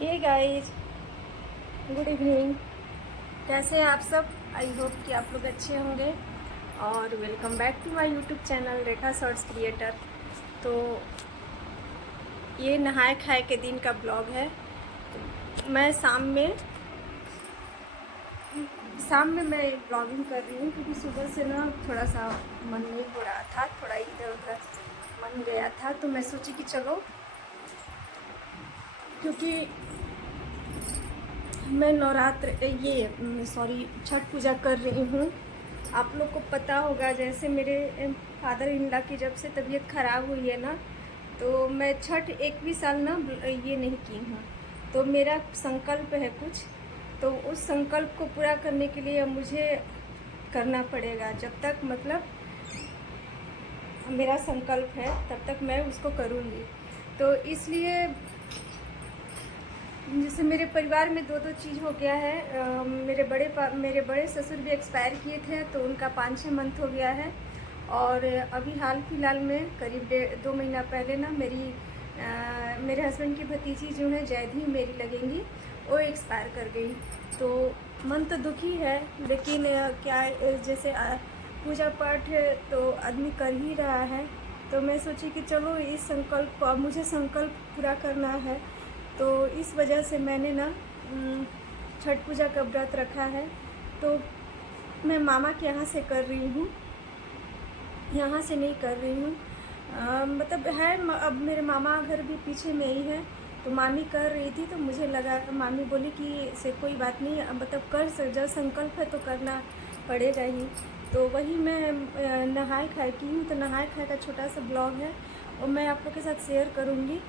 Hey guys, good evening. कैसे हैं आप सब? आई होप कि आप लोग अच्छे होंगे और welcome back to my YouTube channel Rekha shorts creator. तो ये नहाए खाए के दिन का ब्लॉग है। मैं शाम में मैं ब्लॉगिंग कर रही हूँ क्योंकि सुबह से ना थोड़ा सा मन नहीं हो रहा था, थोड़ा इधर उधर मन गया था, तो मैं सोची कि चलो, क्योंकि मैं छठ पूजा कर रही हूँ। आप लोग को पता होगा, जैसे मेरे फादर इन लॉ की जब से तबीयत ख़राब हुई है ना, तो मैं छठ एक भी साल ना ये नहीं की हूँ। तो मेरा संकल्प है कुछ, तो उस संकल्प को पूरा करने के लिए मुझे करना पड़ेगा। जब तक मतलब मेरा संकल्प है तब तक मैं उसको करूँगी। तो इसलिए जैसे मेरे परिवार में दो चीज़ हो गया है। मेरे बड़े ससुर भी एक्सपायर किए थे, तो उनका 5-6 मंथ हो गया है। और अभी हाल फिलहाल में करीब 2 महीना पहले ना मेरे हस्बैंड की भतीजी जो है जैधी मेरी लगेंगी, वो एक्सपायर कर गई। तो मन तो दुखी है, लेकिन जैसे पूजा पाठ तो आदमी कर ही रहा है। तो मैं सोची कि चलो इस संकल्प को, अब मुझे संकल्प पूरा करना है। तो इस वजह से मैंने ना छठ पूजा का व्रत रखा है। तो मैं मामा के यहाँ से कर रही हूँ, यहाँ से नहीं कर रही हूँ। मतलब है, अब मेरे मामा घर भी पीछे में ही है, तो मामी कर रही थी, तो मुझे लगा, मामी बोली कि से कोई बात नहीं, मतलब जब संकल्प है तो करना पड़ेगा ही। तो वही मैं नहाए खाए की हूँ। तो नहाए खाए का छोटा सा ब्लॉग है और मैं आप लोग के साथ शेयर करूँगी।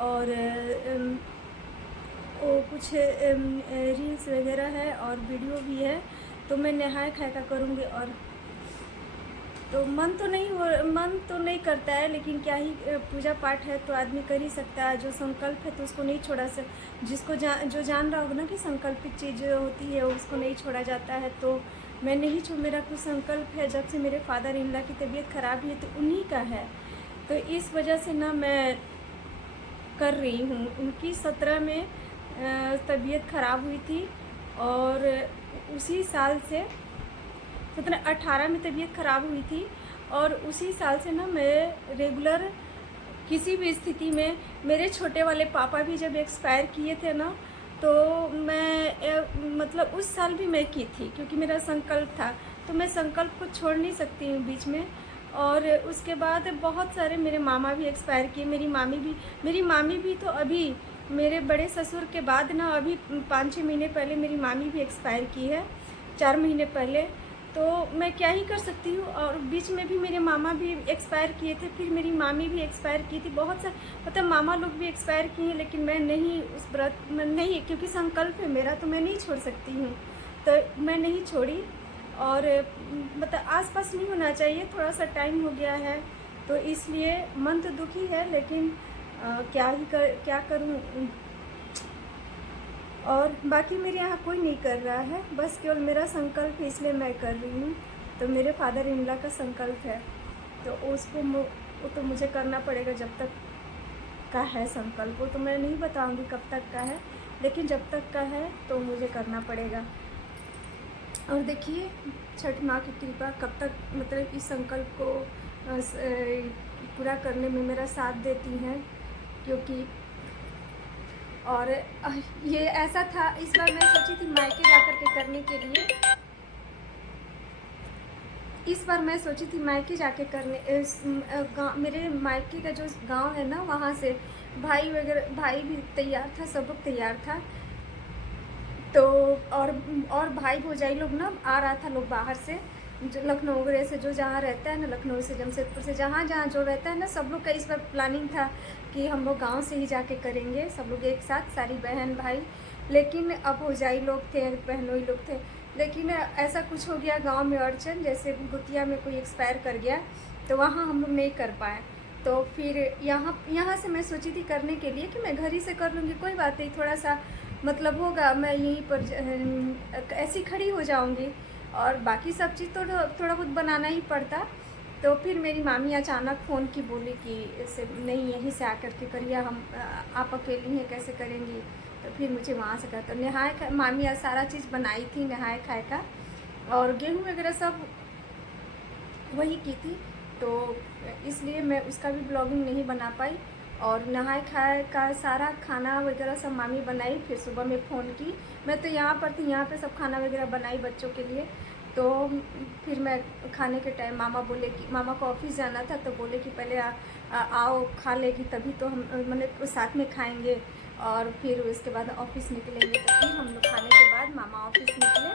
और वो कुछ रील्स वगैरह है और वीडियो भी है, तो मैं नहाए खाए का करूँगी। और तो मन तो नहीं करता है, लेकिन क्या ही, पूजा पाठ है तो आदमी कर ही सकता है। जो संकल्प है तो उसको नहीं छोड़ा जिसको जो जान रहा होगा ना कि संकल्पित चीज़ होती है उसको नहीं छोड़ा जाता है। तो मैं नहीं छोड़, मेरा कुछ संकल्प है जब से मेरे फादर इन लॉ की तबीयत ख़राब हुई, तो उन्हीं का है। तो इस वजह से ना मैं कर रही हूँ। उनकी 17 में तबीयत ख़राब हुई थी, और उसी साल से 17-18 में तबीयत ख़राब हुई थी, और उसी साल से ना मैं रेगुलर किसी भी स्थिति में, मेरे छोटे वाले पापा भी जब एक्सपायर किए थे ना, तो मैं मतलब उस साल भी मैं की थी, क्योंकि मेरा संकल्प था। तो मैं संकल्प को छोड़ नहीं सकती हूँ बीच में। और उसके बाद बहुत सारे मेरे मामा भी एक्सपायर किए, मेरी मामी भी तो अभी मेरे बड़े ससुर के बाद ना, अभी 5-6 महीने पहले मेरी मामी भी एक्सपायर की है, 4 महीने पहले। तो मैं क्या ही कर सकती हूँ। और बीच में भी मेरे मामा भी एक्सपायर किए थे, फिर मेरी मामी भी एक्सपायर की थी, बहुत सारे मतलब मामा लोग भी एक्सपायर किए हैं, लेकिन मैं नहीं, उस व्रत में नहीं, क्योंकि संकल्प है मेरा, तो मैं नहीं छोड़ सकती हूँ। तो मैं नहीं छोड़ी। और मतलब आसपास नहीं होना चाहिए, थोड़ा सा टाइम हो गया है, तो इसलिए मन तो दुखी है, लेकिन क्या करूँ। और बाकी मेरे यहाँ कोई नहीं कर रहा है, बस केवल मेरा संकल्प है, इसलिए मैं कर रही हूँ। तो मेरे फादर इन लॉ का संकल्प है, तो वो तो मुझे करना पड़ेगा। जब तक का है संकल्प, वो तो मैं नहीं बताऊँगी कब तक का है, लेकिन जब तक का है तो मुझे करना पड़ेगा। और देखिए, छठ माँ की कृपा कब तक, मतलब इस संकल्प को पूरा करने में मेरा साथ देती हैं, क्योंकि और ये ऐसा था, इस बार मैं सोची थी मायके जाकर के करने के लिए। इस बार मैं सोची थी मायके जाके मेरे मायके का जो गांव है ना, वहाँ से भाई भी तैयार था, सब लोग तैयार था। तो और भाई भौजाई लोग ना आ रहा था, लोग बाहर से, जो लखनऊ वगैरह से, जो जहाँ रहता है ना, लखनऊ से, जमशेदपुर से, जहाँ जहाँ जो रहता है ना, सब लोग का इस बार प्लानिंग था कि हम लोग गांव से ही जाके करेंगे, सब लोग एक साथ, सारी बहन भाई। लेकिन अब भौजाई लोग थे, बहनोई लोग थे, लेकिन ऐसा कुछ हो गया गांव में अड़चन, जैसे गुतिया में कोई एक्सपायर कर गया, तो वहाँ हम लोग नहीं कर पाए। तो फिर यहाँ से मैं सोची थी करने के लिए कि मैं घर ही से कर लूँगी, कोई बात नहीं, थोड़ा सा मतलब होगा, मैं यहीं पर ऐसी खड़ी हो जाऊंगी, और बाकी सब चीज़ तो थोड़ा बहुत बनाना ही पड़ता। तो फिर मेरी मामी अचानक फ़ोन की, बोली कि ऐसे नहीं, यहीं से आकर के करिए, आप अकेली हैं कैसे करेंगी। तो फिर मुझे वहाँ से करता नहाए खाए। मामी आज सारा चीज़ बनाई थी नहाए खाए का, और गेहूँ वगैरह सब वही की थी, तो इसलिए मैं उसका भी ब्लॉगिंग नहीं बना पाई। और नहाए खाए का सारा खाना वगैरह सब मामी बनाई। फिर सुबह में फ़ोन की, मैं तो यहाँ पर थी, यहाँ पे सब खाना वगैरह बनाई बच्चों के लिए। तो फिर मैं खाने के टाइम मामा बोले कि मामा को ऑफिस जाना था, तो बोले कि पहले आओ खा लेगी तभी तो हम मतलब साथ में खाएंगे, और फिर उसके बाद ऑफिस निकलेंगे। तो फिर हम लोग खाने के बाद मामा ऑफिस निकले।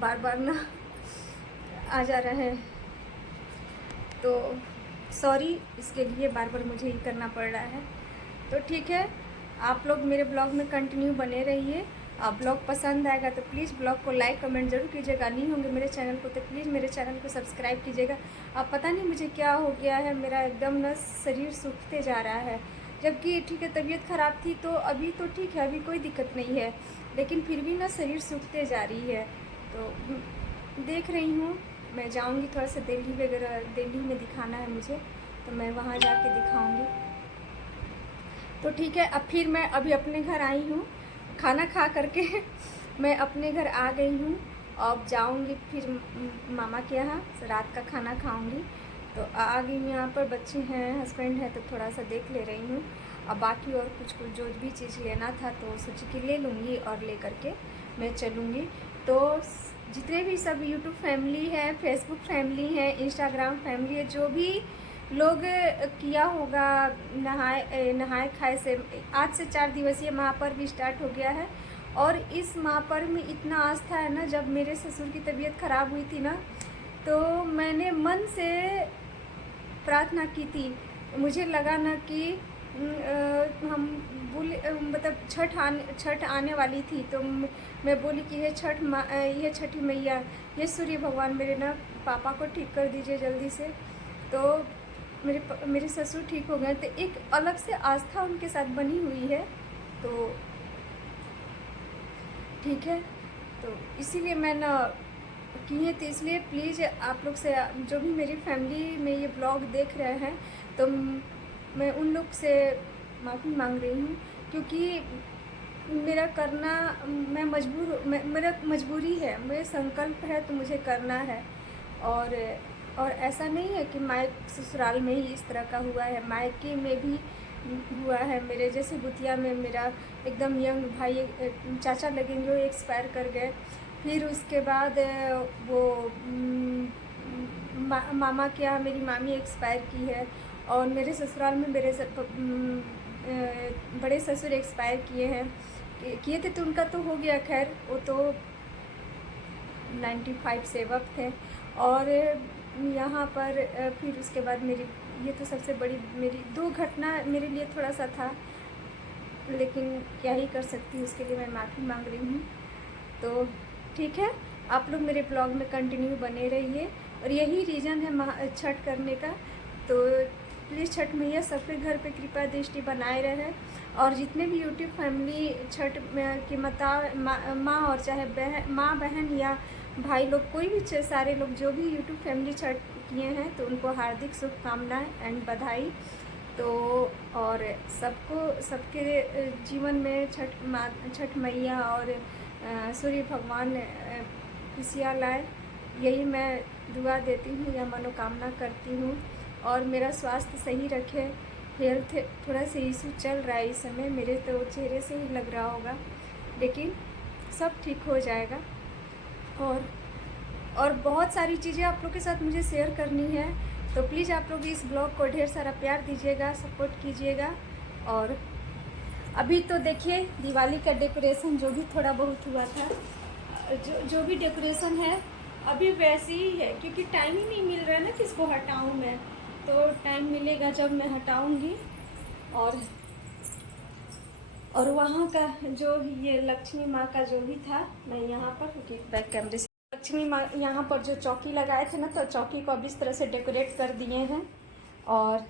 बार बार ना आ जा रहे हैं, तो सॉरी, इसके लिए बार बार मुझे ही करना पड़ रहा है। तो ठीक है, आप लोग मेरे ब्लॉग में कंटिन्यू बने रहिए। आप ब्लॉग पसंद आएगा तो प्लीज़ ब्लॉग को लाइक कमेंट जरूर कीजिएगा। नहीं होंगे मेरे चैनल को तो प्लीज़ मेरे चैनल को सब्सक्राइब कीजिएगा। अब पता नहीं मुझे क्या हो गया है, मेरा एकदम ना शरीर सूखते जा रहा है। जबकि ठीक है, तबीयत ख़राब थी तो अभी तो ठीक है, अभी कोई दिक्कत नहीं है, लेकिन फिर भी ना शरीर सूखते जा रही है। तो देख रही हूँ, मैं जाऊँगी थोड़ा सा दिल्ली वगैरह, दिल्ली में दिखाना है मुझे, तो मैं वहाँ जाके दिखाऊँगी। तो ठीक है, अब फिर मैं अभी अपने घर आई हूँ, खाना खा करके मैं अपने घर आ गई हूँ। अब जाऊँगी फिर मामा के यहाँ रात का खाना खाऊँगी। तो आ गई हूँ यहाँ पर, बच्चे हैं, हस्बैंड है, तो थोड़ा सा देख ले रही हूँ। अब बाकी और कुछ जो भी चीज़ लेना था तो सोची कि ले लूँगी और ले करके मैं चलूँगी। तो जितने भी सब यूट्यूब फैमिली है, फेसबुक फैमिली है, इंस्टाग्राम फैमिली है, जो भी लोग किया होगा नहाए खाए से, आज से 4 दिवसीय महापर्व स्टार्ट हो गया है। और इस महापर्व में इतना आस्था है ना, जब मेरे ससुर की तबीयत ख़राब हुई थी ना, तो मैंने मन से प्रार्थना की थी। मुझे लगा ना कि हम बोले मतलब छठ आने वाली थी, तो मैं बोली कि ये छठी मैया, ये सूर्य भगवान मेरे ना पापा को ठीक कर दीजिए जल्दी से। तो मेरे ससुर ठीक हो गए। तो एक अलग से आस्था उनके साथ बनी हुई है, तो ठीक है, तो इसीलिए मैं ना किए। तो इसलिए प्लीज़ आप लोग से, जो भी मेरी फैमिली में ये ब्लॉग देख रहे हैं, तो मैं उन लोग से माफ़ी मांग रही हूँ, क्योंकि मेरा करना मेरा मजबूरी है, मेरा संकल्प है, तो मुझे करना है। और ऐसा नहीं है कि ससुराल में ही इस तरह का हुआ है, मायके में भी हुआ है। मेरे जैसे बुतिया में मेरा एकदम यंग भाई, चाचा लगेंगे, वो एक्सपायर कर गए। फिर उसके बाद वो मामा के यहाँ मेरी मामी एक्सपायर की है। और मेरे ससुराल में मेरे बड़े ससुर एक्सपायर किए थे, तो उनका तो हो गया, खैर वो तो 95 से वक्त थे। और यहाँ पर फिर उसके बाद ये तो सबसे बड़ी मेरी 2 घटना मेरे लिए थोड़ा सा था, लेकिन क्या ही कर सकती हूँ, उसके लिए मैं माफ़ी मांग रही हूँ। तो ठीक है, आप लोग मेरे ब्लॉग में कंटिन्यू बने रहिए, और यही रीज़न है छठ करने का। तो प्लीज़ छठ मैया सबके घर पे कृपा दृष्टि बनाए रहे। और जितने भी यूट्यूब फैमिली छठ की माँ और चाहे माँ बहन या भाई लोग, कोई भी सारे लोग जो भी यूट्यूब फैमिली छठ किए हैं, तो उनको हार्दिक शुभकामनाएं एंड बधाई। तो और सबके जीवन में छठ मैया और सूर्य भगवान खुशियाँ लाए, यही मैं दुआ देती हूँ या मनोकामना करती हूँ। और मेरा स्वास्थ्य सही रखे। हेल्थ थोड़ा सा इशू चल रहा है इस समय, मेरे तो चेहरे से ही लग रहा होगा, लेकिन सब ठीक हो जाएगा। और बहुत सारी चीज़ें आप लोग के साथ मुझे शेयर करनी है, तो प्लीज़ आप लोग इस ब्लॉग को ढेर सारा प्यार दीजिएगा, सपोर्ट कीजिएगा। और अभी तो देखिए, दिवाली का डेकोरेशन जो भी थोड़ा बहुत हुआ था, जो भी डेकोरेशन है अभी वैसे ही है, क्योंकि टाइम ही नहीं मिल रहा है ना कि इसको हटाऊँ मैं। तो टाइम मिलेगा जब मैं हटाऊँगी। और वहाँ का जो ये लक्ष्मी माँ का जो भी था, मैं यहाँ पर बैक कैमरे से, लक्ष्मी माँ यहाँ पर जो चौकी लगाए थे ना, तो चौकी को अब इस तरह से डेकोरेट कर दिए हैं। और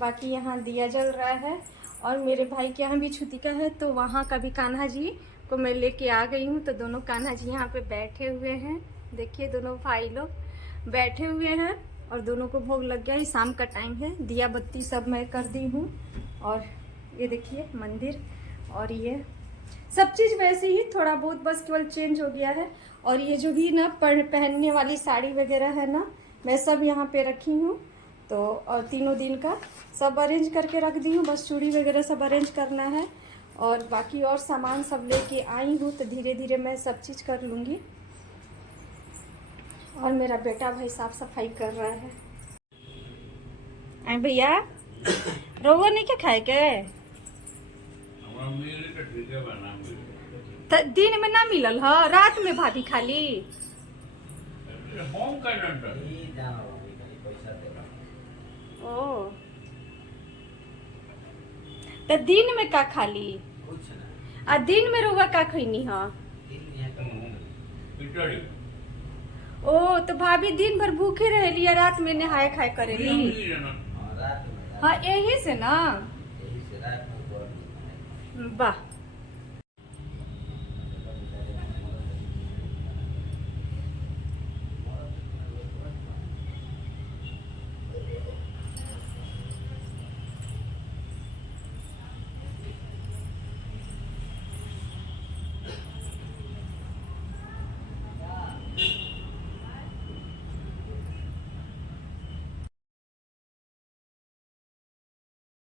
बाकी यहाँ दिया जल रहा है। और मेरे भाई के यहाँ भी छुतिका है, तो वहाँ का भी कान्हा जी को मैं लेके आ गई हूँ। तो दोनों कान्हा जी यहाँ पे बैठे हुए हैं, देखिए दोनों भाई लोग बैठे हुए हैं, और दोनों को भोग लग गया है। शाम का टाइम है, दिया बत्ती सब मैं कर दी हूँ। और ये देखिए मंदिर, और ये सब चीज़ वैसे ही, थोड़ा बहुत बस केवल चेंज हो गया है। और ये जो भी ना पहनने वाली साड़ी वगैरह है ना, मैं सब यहाँ पे रखी हूँ। तो और 3 दिन का सब अरेंज करके रख दी हूँ, बस चूड़ी वगैरह सब अरेंज करना है। और बाकी और सामान सब लेके आई हूँ, तो धीरे धीरे मैं सब चीज़ कर लूँगी। और मेरा बेटा भाई साफ सफाई कर रहा है। आई भैया रोगो नहीं क्या खाए के? तो दिन में ना मिलल ह, रात में भाभी खाली ओ, तो दिन में का खाली आ दिन में रोगा का खैनी ह? ओ तो भाभी दिन भर भूखे रहेली या रात में नहाए खाए करेली? हाँ यही से ना, वाह